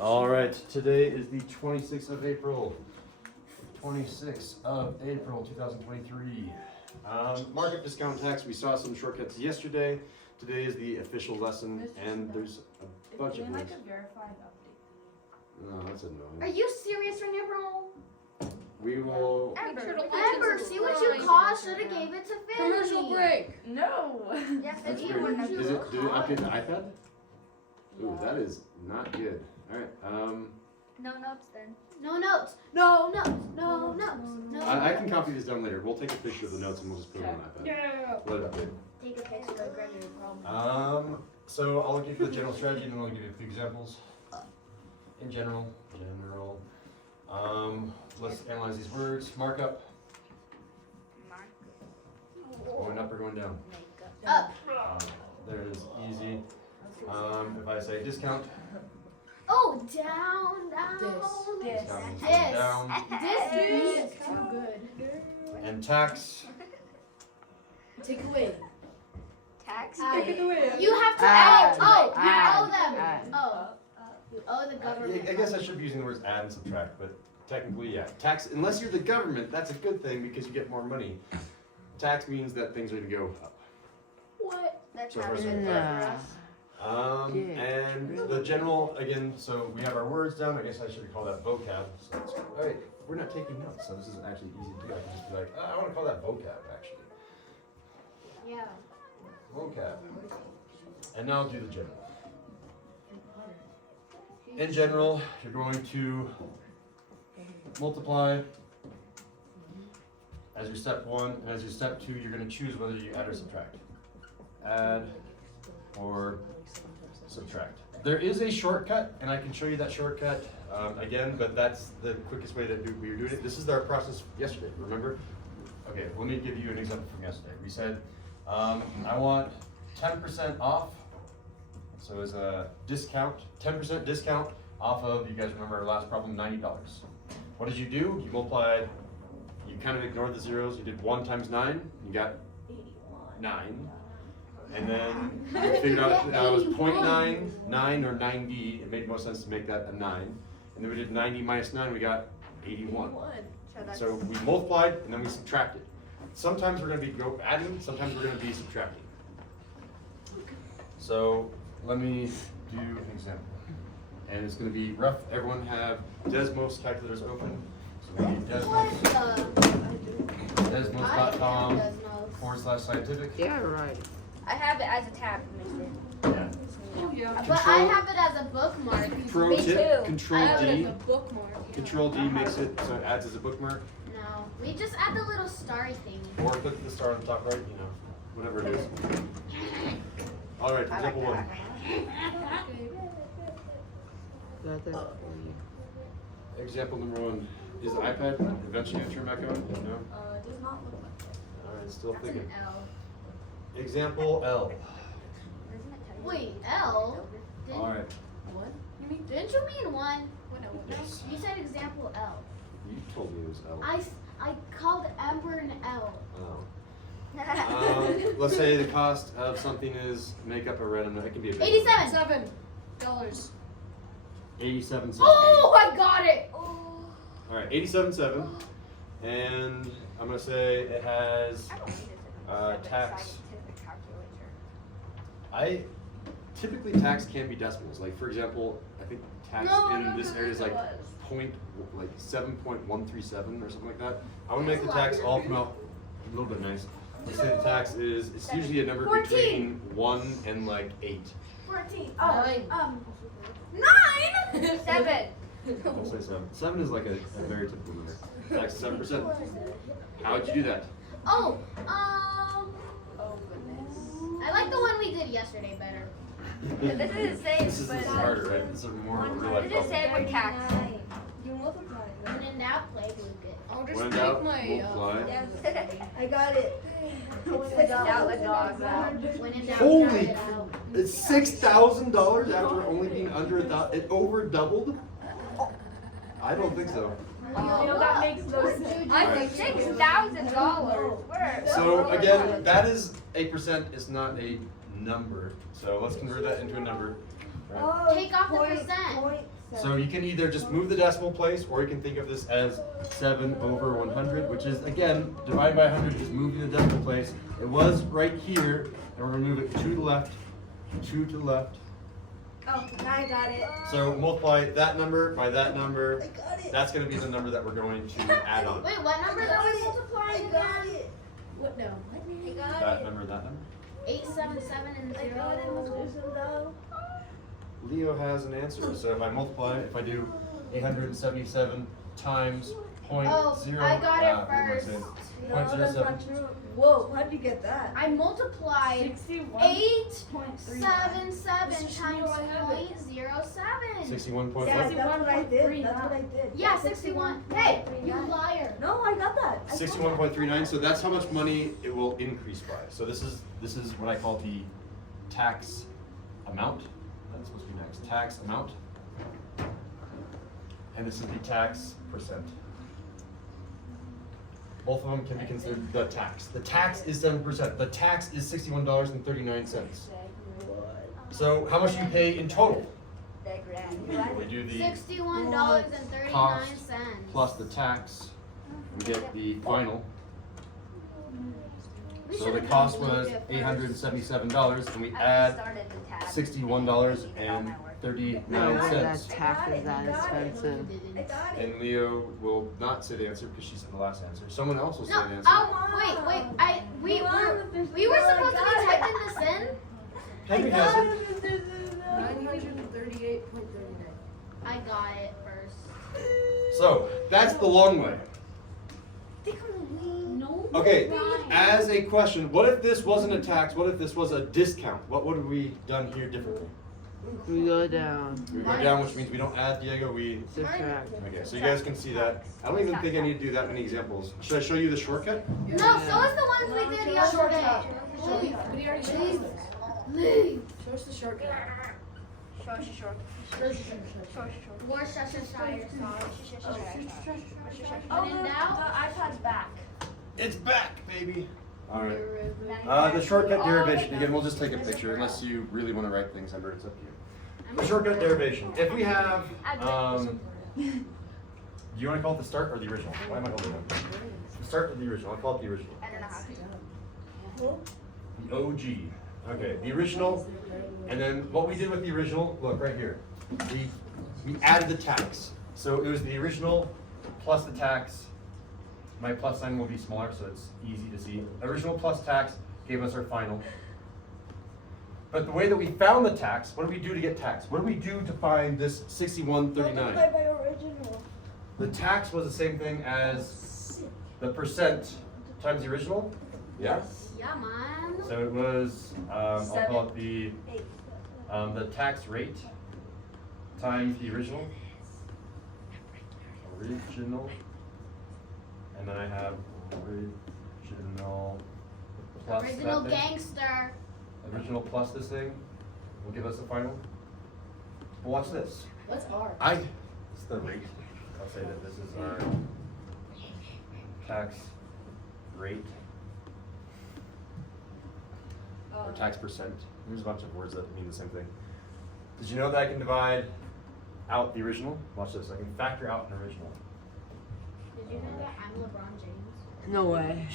All right, today is the 26th of April. 26th of April, 2023. Markup discount tax. We saw some shortcuts yesterday. Today is the official lesson, and there's a bunch of like things. a verified update. No, that's annoying. Are you serious, Renewable? We will. Amber, see what you caused. Should have gave it to Finley. Commercial break. No. Yes, That's you weird. would. Did it update the iPad? Ooh, that is not good. All right. No notes then. No notes. No notes. No notes. No. I can copy this down later. We'll take a picture of the notes and we'll just put it on iPad. Yeah. Let it update. Take a picture of Gregory problem. So I'll give you the general strategy and then I'll give you a few examples. In general. Let's analyze these words. Markup. Going up or going down? Up. There's easy. If I say discount. Oh, down. Discount This. means down. This is too good. And tax. Take away. Tax. Take it away. You have to add it. Oh, you owe them. Oh. You owe the government. I guess I should be using the words add and subtract, but technically, yeah. Tax, unless you're the government, that's a good thing because you get more money. Tax means that things are going to go up. What? That's So not first good one, for us. And the general, again, so we have our words down. I guess I should call that vocab. So all right, we're not taking notes, so this is actually easy to do. I can just be like, I want to call that vocab, actually. Yeah. Vocab. And now do the general. In general, you're going to multiply as your step one, and as your step two, you're going to choose whether you add or subtract. Add or subtract. There is a shortcut, and I can show you that shortcut again, but that's the quickest way that we were doing it. This is our process yesterday, remember? Okay, let me give you an example from yesterday. We said, I want 10% off. So as a discount, 10% discount off of, you guys remember our last problem, $90. What did you do? You multiplied, you kind of ignored the zeros. You did 1 times 9, you got 9. And then you figured out that it was 0.99 or 90. It made more sense to make that a 9. And then we did 90 minus 9, we got 81. So we multiplied and then we subtracted. Sometimes we're going to be adding, sometimes we're going to be subtracting. So let me do an example. And it's going to be rough. Everyone have Desmos calculators open. So we need Desmos.com/scientific. Yeah, right. I have it as a tab, mister. Yeah. Oh, yeah. But I have it as a bookmark. Pro Me tip, too. Control I have it D. as a bookmark. Control D makes it so it adds as a bookmark. No, we just add the little starry thing. Or click the star on the top right, you know, whatever it is. All right, example one. That's it for you. Example number one. Is the iPad eventually going to turn back on? No? It does not look like. All right, still That's thinking. an L. Example L. Wait, L? All right. What? Didn't you mean 1? Yes. You said example L. You told me it was L. I called Amber an L. Oh. Let's say the cost of something is, make up a random number. It can be a big 87. $7. 87 cents. Oh, I got it. Oh. All right, 87.7. And I'm going to say it has tax. Typically tax can be decimals. Like for example, I think tax in this area is like 7.137 or something like that. I want to make the tax all come out a little bit nice. Let's say the tax is, it's usually a number 14. between 1 and like 8. 14. Nine. 9. 7. I'll say 7. 7 is like a very typical number. Tax is 7%. How would you do that? Oh, Oh, goodness. I like the one we did yesterday better. This is the same, This is but harder, right? This is more of a real life this is problem. same with tax. You multiply And in that play, we would get. I'll just When in take doubt, my. multiply. I got it. Out the dog out. When in doubt, Holy! knock it out. It's $6,000 after only being under $1,000. It over doubled? I don't think so. That makes no sense. I think $6,000. So again, that is a percent. It's not a number. So let's convert that into a number. Right? Take off the percent. So you can either just move the decimal place, or you can think of this as 7 over 100, which is, again, divided by 100 is moving the decimal place. It was right here, and we're going to move it 2 to the left, 2 to the left. Oh, now I got it. So multiply that number by that number. That's going to be the number that we're going to add on. Wait, what number are we multiplying again? What? No. I got That it. number, that number. 877 and I got it, 0. Mr. Though. Leo has an answer. So if I multiply, if I do 877 times point Oh, zero. I got it what am I first. saying? No, Point zero that's seven. not true. Whoa, how'd you get that? I multiplied 877 times 0.07. 61 point Yeah, what? that's what I did. That's what I did. Yeah, 61. Hey, you liar. No, I got that. I got 61.39. So that's how much money it will increase by. So this is what I call the tax amount. That's supposed to be next. Tax amount. And this is the tax percent. Both of them can be considered the tax. The tax is 7%. The tax is $61.39. So how much do you pay in total? We do the $61.39. plus the tax. We get the final. We So the should've cost done was Luca first. $877, and we add $61.39. That tax is that expensive. I got it. And Leo will not say the answer because she said the last answer. Someone else will say No, the answer. wait, we were supposed to be typing this in? Henry has it. 938.39. I got it first. So that's the long way. No. Okay, Right. as a question, what if this wasn't a tax? What if this was a discount? What would we done here differently? We go down. We go down, which means we don't add Diego, we... Subtract. Okay, so you guys can see that. I don't even think I need to do that many examples. Should I show you the shortcut? No, so is the ones we did yesterday. But he already showed us. Leave. Show us the shortcut. Worcestershire. Oh, When in the doubt, iPad's back. It's back, baby. All right. The shortcut derivation. Again, we'll just take a picture unless you really want to write things under. It's up to you. The shortcut derivation. If we have, do you want to call it the start or the original? Why am I holding it? The start or the original? I'll call it the original. I don't know how to. The OG. Okay, the original. And then what we did with the original, look right here. We added the tax. So it was the original plus the tax. My plus sign will be smaller, so it's easy to see. Original plus tax gave us our final. But the way that we found the tax, what do we do to get tax? What do we do to find this 6139? Multiply by original. The tax was the same thing as the percent times the original? Yeah? yeah, man. So it was, I'll call it the tax rate times the original. Original. And then I have original plus Original that thing. gangster. Original plus this thing will give us a final. Well, watch this. What's R? It's the rate. I'll say that this is our tax rate. Or tax percent. There's a bunch of words that mean the same thing. Did you know that I can divide out the original? Watch this. I can factor out an original. Did you know that I'm LeBron James? No way.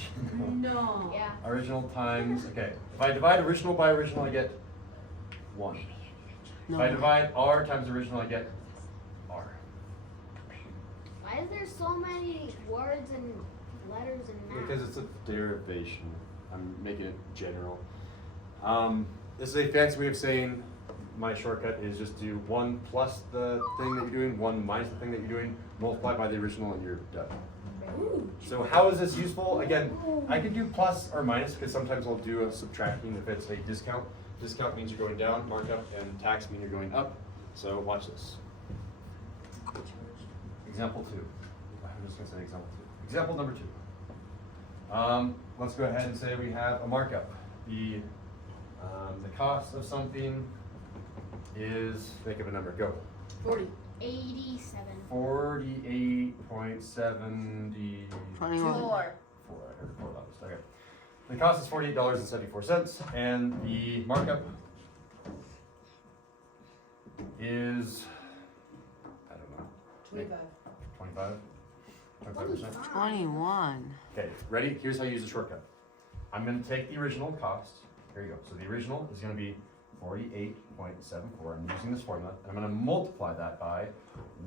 No. Yeah. Original times, okay. If I divide original by original, I get 1. No If I way. divide R times original, I get R. Why is there so many words and letters and math? Because it's a derivation. I'm making it general. This is a fancy way of saying my shortcut is just do 1 plus the thing that you're doing, 1 minus the thing that you're doing, multiply by the original, and you're done. Ooh. So how is this useful? Again, I could do plus or minus because sometimes I'll do a subtracting if it's a discount. Discount means you're going down, markup, and tax mean you're going up. So watch this. Example 2. I'm just going to say example 2. Example number 2. Let's go ahead and say we have a markup. The cost of something is, think of a number, go. 40. 87. 48.70. 21. 4. I heard $4. Okay. The cost is $48.74, and the markup is 25. 25? 25%? 21. Okay, ready? Here's how you use the shortcut. I'm gonna take the original cost. Here you go. So the original is gonna be 48.74. I'm using this formula, and I'm gonna multiply that by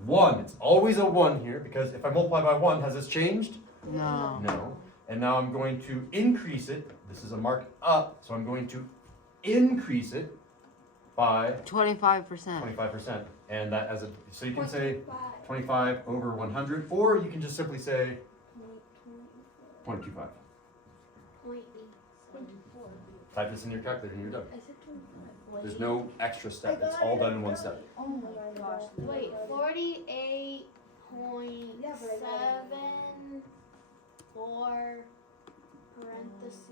1. It's always a 1 here, because if I multiply by 1, has this changed? No. No. And now I'm going to increase it. This is a mark up, so I'm going to increase it by 25%. 25%. And that as a, so you can say 25 over 100, or you can just simply say 0.25. 0.8. Type this in your calculator and you're done. There's no extra step. It's all done in one step. Oh my gosh. Wait, 48.74 parentheses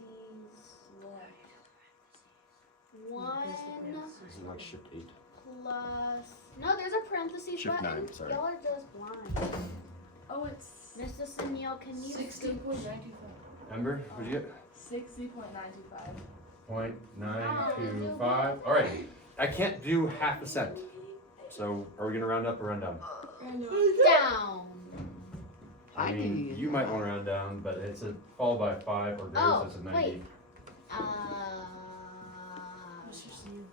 1 This is like shift 8. plus. No, there's a parentheses Shift button. 9, sorry. Y'all are just blind. Oh, it's Mr. Samuel, can you? 60.95. Ember, what'd you get? 60.925. 0.925. All right. I can't do half a cent. So are we gonna round up or round down? Down. I mean, you might want to round down, but it's a fall by 5 or greater, Oh, so it's a 90. wait. Mr. Steve,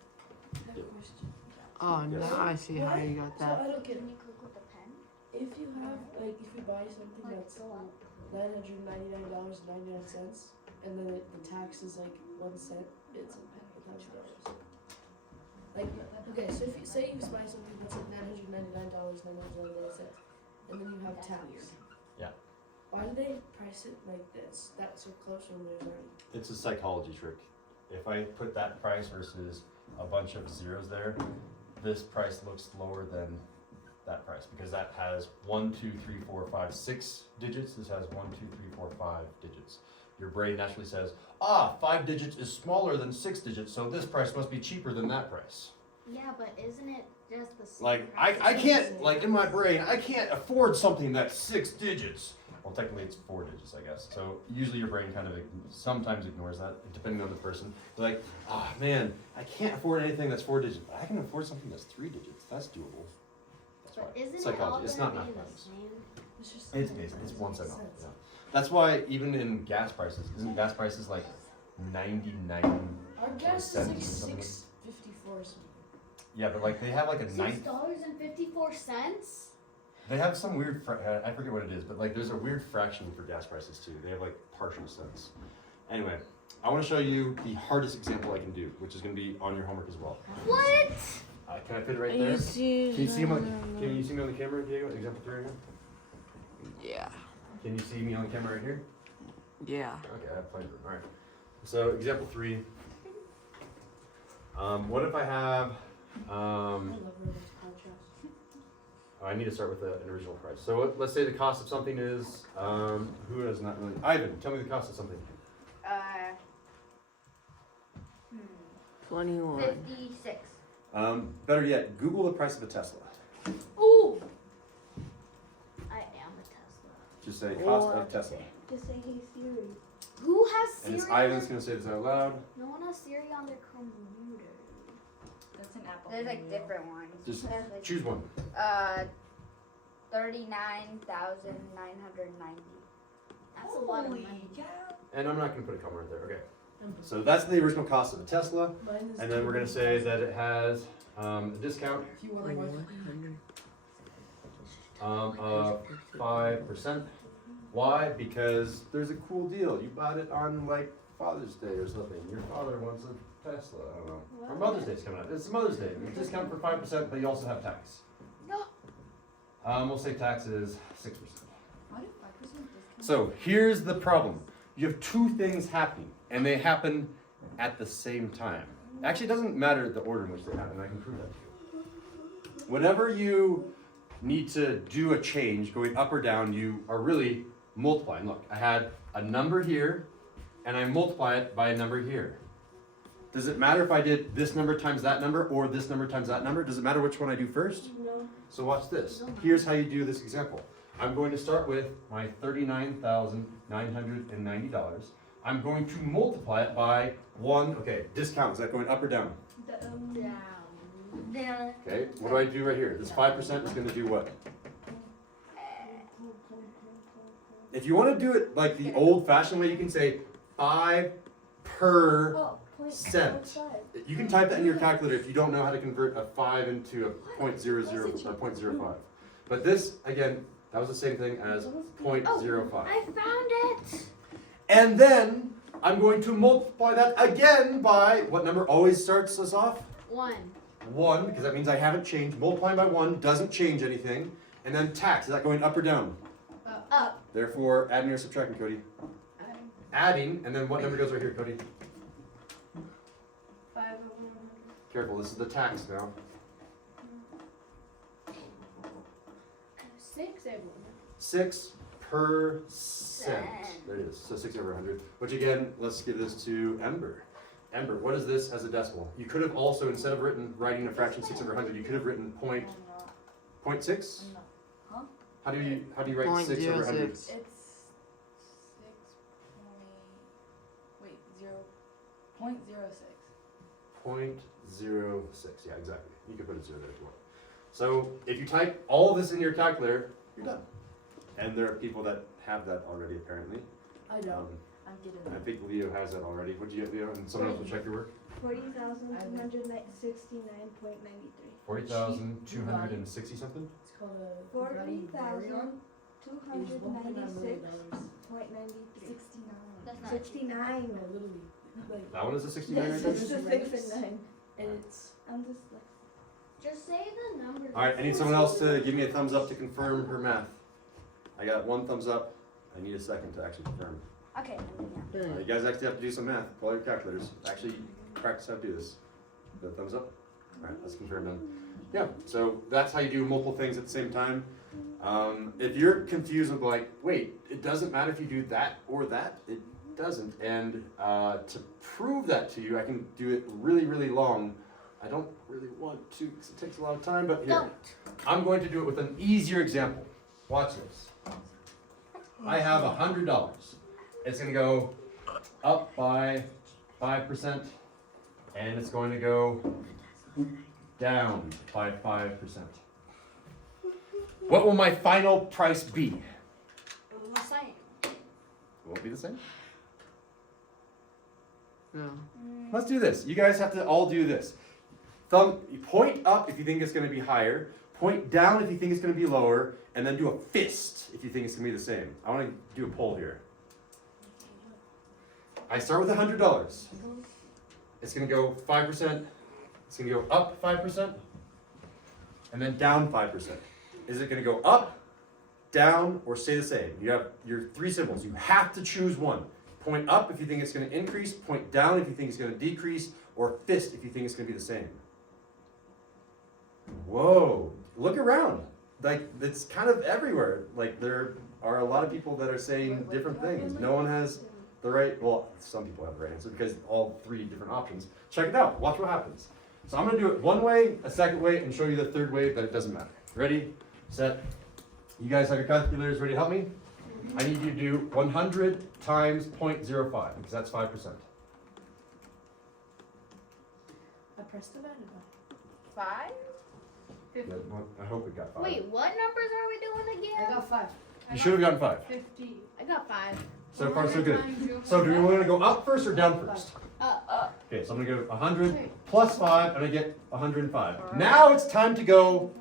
I have a question. Oh, now I see how you got So that. I don't get Can it. you click with the pen? If you have, like, if you buy something that's $999.99, and then the tax is like 1 cent, it's $1,000. Like, okay, so if you say you buy something that's like $999.99, and then you have tax. Yeah. Why do they price it like this, that so close when there's already? It's a psychology trick. If I put that price versus a bunch of zeros there, this price looks lower than that price because that has 1, 2, 3, 4, 5, 6 digits. This has 1, 2, 3, 4, 5 digits. Your brain naturally says, 5 digits is smaller than 6 digits, so this price must be cheaper than that price. Yeah, but isn't it just the same? Like, price? I can't, like in my brain, I can't afford something that's 6 digits. Well, technically it's 4 digits, I guess. So usually your brain kind of sometimes ignores that, depending on the person. They're like, man, I can't afford anything that's 4 digits, but I can afford something that's 3 digits. That's doable. That's But why. isn't Psychology. it It's all not gonna be the mathematics. same? It's just It's basic. It's 1 cent off. Yeah. That's why even in gas prices, isn't gas prices like 99? Our gas is cents like or something? $6.54 or something. Yeah, but like they have like a $6.54. They have some weird, I forget what it is, but like there's a weird fraction for gas prices too. They have like partial cents. Anyway, I want to show you the hardest example I can do, which is going to be on your homework as well. What? Can I fit it right there? Can you see me on the camera, Diego? Example 3 right now? Yeah. Can you see me on the camera right here? Yeah. Okay, I have plenty of room. All right. So example 3. What if I have? I love reverse contrast. I need to start with an original price. So let's say the cost of something is, who is not really, Ivan, tell me the cost of something. 21. 56. Better yet, Google the price of a Tesla. Ooh. I am a Tesla. Just say cost of Tesla. Just say hey Siri. Who has And it's Siri? Ivan's gonna say this out loud. No one has Siri on their computer. That's an Apple. There's like different ones. Just There's, like, choose one. 39,990. That's a lot of money. And I'm not gonna put a comma right there, okay. So that's the original cost of a Tesla. Mine is And then we're gonna say that it has a discount If you want to watch of 5%. Why? Because there's a cool deal. You bought it on like Father's Day or something. Your father wants a Tesla, I don't know. Or Mother's Day's coming up. It's Mother's Day. You discount for 5%, but you also have tax. No. We'll say tax is 6%. Why do 5% discount? So here's the problem. You have 2 things happening, and they happen at the same time. Actually, it doesn't matter the order in which they happen. I can prove that to you. Whenever you need to do a change, going up or down, you are really multiplying. Look, I had a number here, and I multiply it by a number here. Does it matter if I did this number times that number or this number times that number? Does it matter which one I do first? No. So watch this. Here's how you do this example. I'm going to start with my $39,990. I'm going to multiply it by 1. Okay, discount. Is that going up or down? Down. Down. Okay, what do I do right here? This 5% is going to do what? if you want to do it like the old-fashioned way, you can say 5 per cent. You can type that in your calculator if you don't know how to convert a 5 into a 0.00 or 0.05. But this, again, that was the same thing as 0.05. I found it. And then I'm going to multiply that again by, what number always starts us off? 1. 1, because that means I haven't changed. Multiplying by 1 doesn't change anything. And then tax, is that going up or down? Up. Therefore, adding or subtracting, Cody? Adding, and then what number goes right here, Cody? 5 over 100. Careful, this is the tax now. 6 over 6%. There it is. So 6 over 100. Which again, let's give this to Ember. Ember, what is this as a decimal? You could have also, instead of writing a fraction 6 over 100, you could have written 0.6? Huh? How do you write 6 over 100? It's 6 point, 0.06. Yeah, exactly. You could put a 0 there if you want. So if you type all this in your calculator, you're done. And there are people that have that already, apparently. I don't. I'm getting I think Leo has that already. What'd you get, Leo? And someone else will check your work. 40,269.93. 40,260 something? It's called a Bugatti Veyron. It's $1.9 million. 40,269.93. That's not 69. No, literally. Like, That one is a 69 right there? It's just 6 and 9. and it's I'm just like. Just say the number. Alright, I need someone else to give me a thumbs up to confirm her math. I got 1 thumbs up. I need a second to actually confirm. Okay. You guys actually have to do some math. Pull out your calculators. Actually practice how to do this. The thumbs up? Alright, let's confirm then. Yeah, so that's how you do multiple things at the same time. If you're confused with like, wait, it doesn't matter if you do that or that, it doesn't. And to prove that to you, I can do it really, really long. I don't really want to because it takes a lot of time, but here. Don't. I'm going to do it with an easier example. Watch this. I have $100. It's going to go up by 5%, and it's going to go down by 5%. What will my final price be? The same. Will it be the same? No. Let's do this. You guys have to all do this. Point up if you think it's going to be higher. Point down if you think it's going to be lower. And then do a fist if you think it's going to be the same. I want to do a poll here. I start with $100. It's going to go 5%. It's going to go up 5%. And then down 5%. Is it going to go up, down, or stay the same? You have your 3 symbols. You have to choose one. Point up if you think it's going to increase. Point down if you think it's going to decrease. Or fist if you think it's going to be the same. Whoa. Look around. Like, it's kind of everywhere. Like, there are a lot of people that are saying different things. No one has the right, well, some people have the right answer because all 3 different options. Check it out. Watch what happens. So I'm going to do it one way, a second way, and show you the third way that it doesn't matter. Ready, set. You guys have your calculators ready to help me? I need you to do 100 times 0.05 because that's 5%. I pressed the button. 5? Yeah, well, I hope it got 5. Wait, what numbers are we doing I again? got 5. You should have gotten 5. 50. I got 5. So far, so good. So do we want to go up first or down first? Up. Okay, so I'm going to go 100 plus 5, and I get 105. Now it's time to go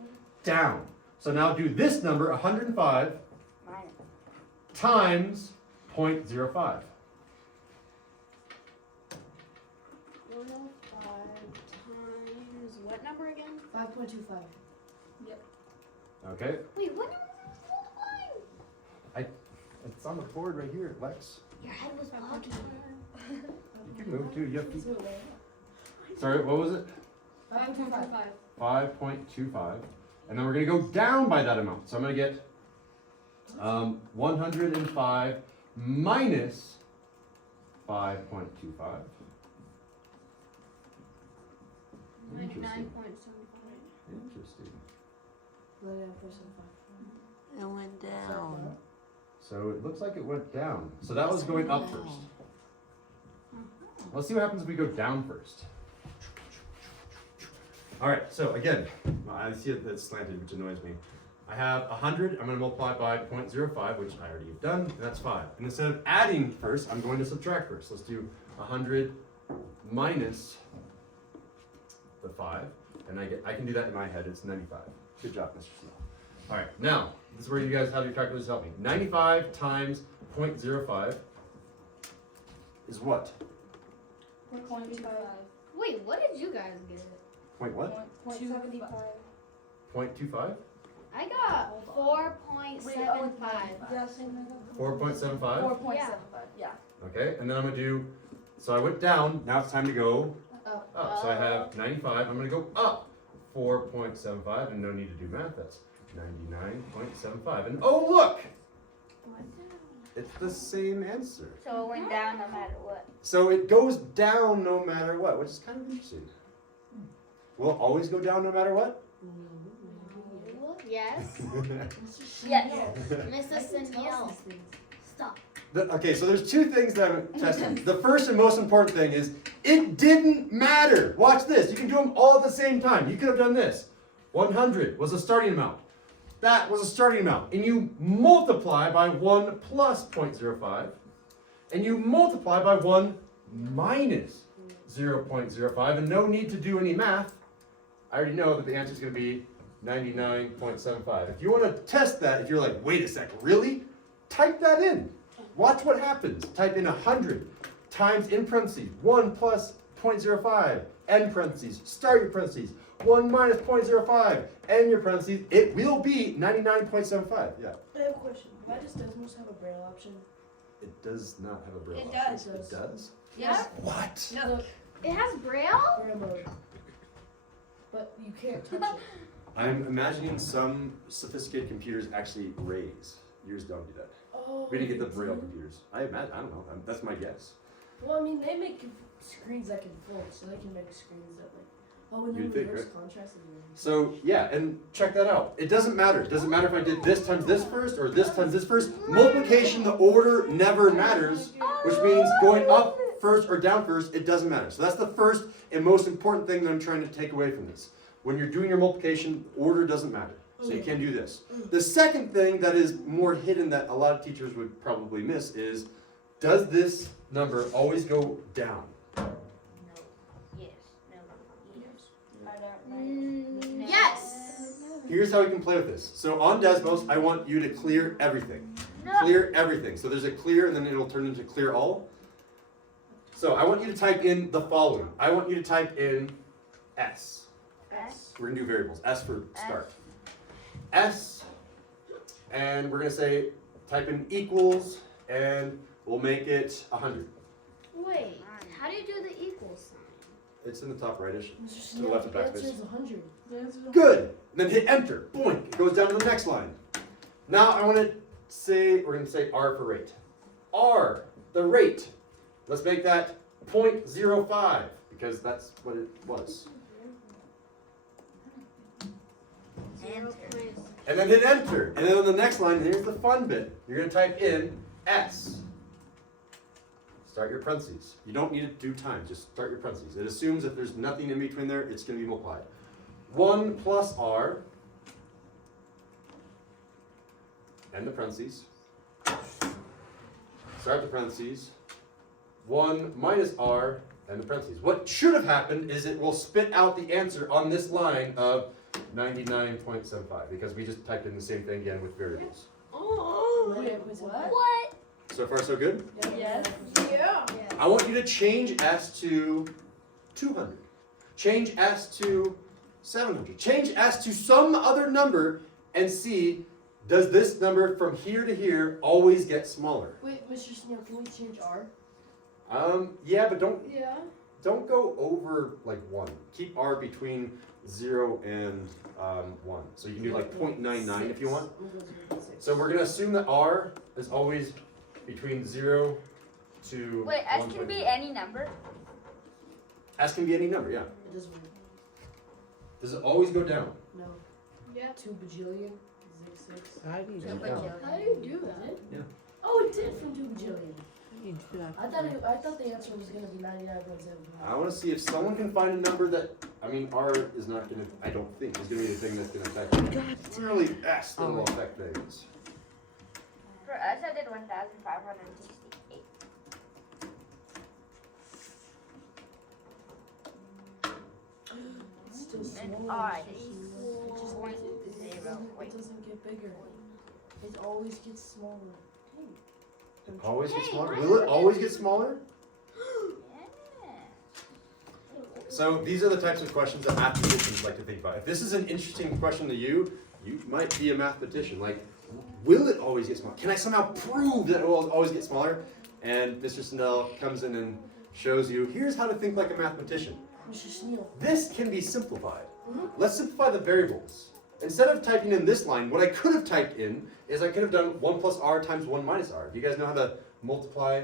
down. So now do this number, 105, times 0.05. 105 times what number again? 5.25. Okay, Wait, what number is multiplying? it's on the board right here, Lex. Your head was blocking. You can move too. You have to. Sorry, what was it? 5.25. 5.25. And then we're going to go down by that amount. So I'm going to get 105 minus 5.25. 99.75. Interesting. 99.75. It went down. So it looks like it went down. So that was going up first. Let's see what happens if we go down first. All right, so again, I see it's slanted, which annoys me. I have 100, I'm going to multiply by 0.05, which I already have done, and that's 5. And instead of adding first, I'm going to subtract first. Let's do 100 minus the 5, and I can do that in my head, it's 95. Good job, Mr. Snell. All right, now, this is where you guys have your calculators help me. 95 times 0.05 is what? 0.25. Wait, what did you guys get? Point what? 0.75. 0.25? I got 4.75. Yeah, same thing. 4.75? 4.75. Yeah. Okay, and then I'm going to do, so I went down, now it's time to go Up. up. So I have 95, I'm going to go up 4.75, and no need to do math, that's 99.75. And oh look! It's the same answer. So it went down no matter what. So it goes down no matter what, which is kind of interesting. Will it always go down no matter what? Yes. Yes. Mrs. Sunil. Stop. Okay, so there's two things that I'm testing. The first and most important thing is it didn't matter. Watch this. You can do them all at the same time. You could have done this. 100 was a starting amount. That was a starting amount. And you multiply by 1 plus 0.05. And you multiply by 1 minus 0.05. And no need to do any math. I already know that the answer is going to be 99.75. If you want to test that, if you're like, wait a second, really? Type that in. Watch what happens. Type in 100 times in parentheses 1 plus 0.05, end parentheses, start your parentheses, 1 minus 0.05, end your parentheses. It will be 99.75. Yeah. I have a question. Why does Desmos have a braille option? It does not have a braille It option. does. It does? Yeah. What? No. It has braille? Braille mode. But you can't touch it. I'm imagining some sophisticated computers actually raise. Yours don't do that. Oh. We didn't get the braille computers. I imagine. I don't know. That's my guess. Well, I mean, they make screens that can fold, so they can make screens that like. Oh, and then You'd think, reverse right? contrast is really. So yeah, and check that out. It doesn't matter. It doesn't matter if I did this times this first or this times this first. Multiplication, the order never matters, which means going up first or down first, it doesn't matter. So that's the first and most important thing that I'm trying to take away from this. When you're doing your multiplication, order doesn't matter. So you can do this. The second thing that is more hidden that a lot of teachers would probably miss is, does this number always go down? No. Yes. No. Yes. Yes. Here's how we can play with this. So on Desmos, I want you to clear everything. No. Clear everything. So there's a clear and then it'll turn into clear all. So I want you to type in the following. I want you to type in S. S. We're gonna do variables. S for start. S, and we're gonna say, type in equals, and we'll make it 100. Wait, how do you do the equal sign? It's in the top rightish. Mr. To the left of the backspace. answer is 100. The answer is 100. Good. Then hit enter. Boink. It goes down to the next line. Now I want to say, we're gonna say R for rate. R, the rate. Let's make that 0.05 because that's what it was. And then hit enter. And then on the next line, here's the fun bit. You're going to type in S. Start your parentheses. You don't need to do time, just start your parentheses. It assumes if there's nothing in between there, it's going to be multiplied. 1 plus R, and the parentheses. Start the parentheses. 1 minus R, and the parentheses. What should have happened is it will spit out the answer on this line of 99.75 because we just typed in the same thing again with variables. Oh, Wait, what? What? So far so good? Yes. Yeah. I want you to change S to 200. Change S to 700. Change S to some other number and see, does this number from here to here always get smaller? Wait, Mr. Snail, can we change R? Yeah, but don't Yeah. go over like 1. Keep R between 0 and 1. So you can do like 0.99 if you want. So we're gonna assume that R is always between 0 to Wait, S can 1.0. be any number. S can be any number, yeah. It doesn't. Does it always go down? No. Yeah. 2 bajillion. 6. How do you do Two that? bajillion. How do you do that? Oh, it did from 2 bajillion. You do that. I thought the answer was gonna be 99.75. I wanna see if someone can find a number that, I mean, R is not gonna, I don't think, is gonna be the thing that's gonna affect it. It's really S that will affect things. For us, I did 1,568. It's still And small. I It did just point it zero. doesn't, Wait. it doesn't get bigger. It always gets smaller. Always get Hey, smaller? why Will it is it- always get smaller? Yeah. So these are the types of questions that mathematicians like to think about. If this is an interesting question to you, you might be a mathematician. Like, will it always get smaller? Can I somehow prove that it will always get smaller? And Mr. Snell comes in and shows you, here's how to think like a mathematician. Mr. Sneal. This can be simplified. Mhm. Let's simplify the variables. Instead of typing in this line, what I could have typed in is I could have done 1 plus r times 1 minus r. Do you guys know how to multiply?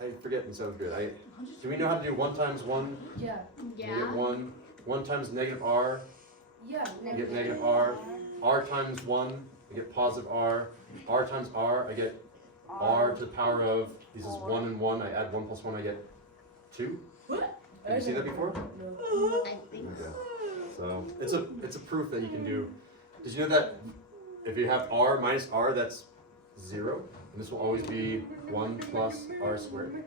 I forget in 7th grade. Do we know how to do 1 times 1? Yeah. You get Yeah. 1. 1 times negative r, Yeah. I get negative r. R times 1, I get positive r. R times r, I get r to the power of, this is 1 and 1, I add 1 plus 1, I get 2. Have you seen that before? No. I think Okay. So it's a proof that you can do. Did you know that if you have r minus r, that's 0? And this will always be 1 plus r squared.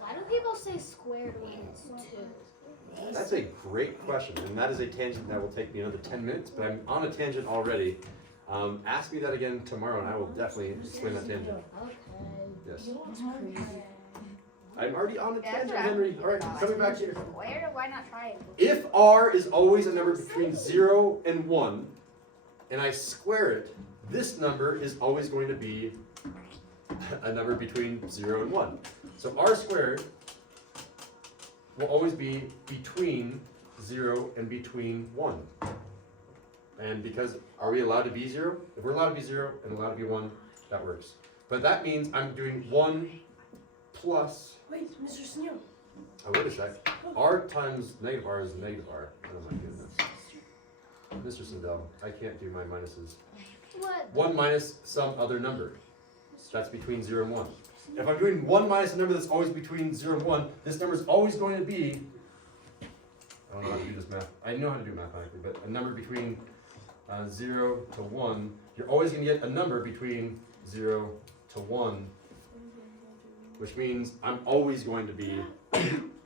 Why do people say squared when it's 2? That's a great question, and that is a tangent that will take me another 10 minutes, but I'm on a tangent already. Ask me that again tomorrow, and I will definitely explain that tangent. Okay. Yes. You know what's crazy? I'm already on a Yeah, tangent, that's Henry. All right, coming back here. Where? Why not triangle? If r is always a number between 0 and 1, and I square it, this number is always going to be a number between 0 and 1. So r squared will always be between 0 and between 1. And because, are we allowed to be 0? If we're allowed to be 0 and allowed to be 1, that works. But that means I'm doing 1 plus, Wait, Mr. Sneal. oh wait a sec, r times negative r is negative r. Oh my goodness. Mr. Sindel, I can't do my minuses. What? 1 minus some other number. That's between 0 and 1. If I'm doing 1 minus a number that's always between 0 and 1, this number is always going to be, I don't know how to do this math. I know how to do mathematically, but a number between 0 to 1, you're always going to get a number between 0 to 1, which means I'm always going to be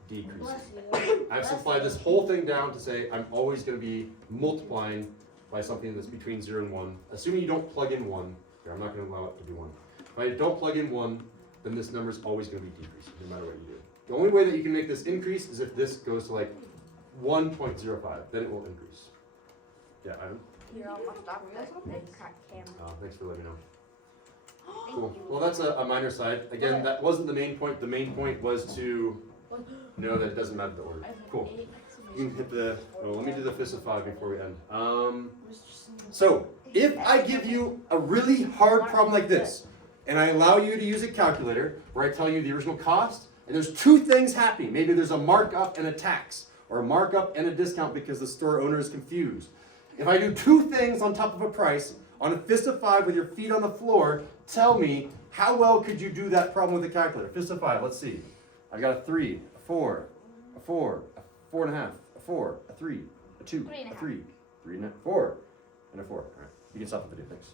decreasing. Bless you. I've simplified this whole thing down to say I'm always going to be multiplying by something that's between 0 and 1. Assuming you don't plug in 1, here, I'm not going to allow it to be 1. If I don't plug in 1, then this number is always going to be decreasing, no matter what you do. The only way that you can make this increase is if this goes to like 1.05, then it will increase. Yeah, Ivan? You're almost off the camera. Thanks for letting me know. Cool. Well, that's a minor side. Again, that wasn't the main point. The main point was to know that it doesn't matter the order. Cool. You can hit the, oh, let me do the fist of 5 before we end. Mr. Sneal. So, if I give you a really hard problem like this, and I allow you to use a calculator, where I tell you the original cost, and there's 2 things happening. Maybe there's a markup and a tax, or a markup and a discount because the store owner is confused. If I do 2 things on top of a price, on a fist of 5 with your feet on the floor, tell me, how well could you do that problem with a calculator? Fist of 5, let's see. I've got a 3, a 4, a 4, a 4.5, a 4, a 3, a 2, a 3, 3 and a 4, and a 4. All right, you can stop the video, thanks.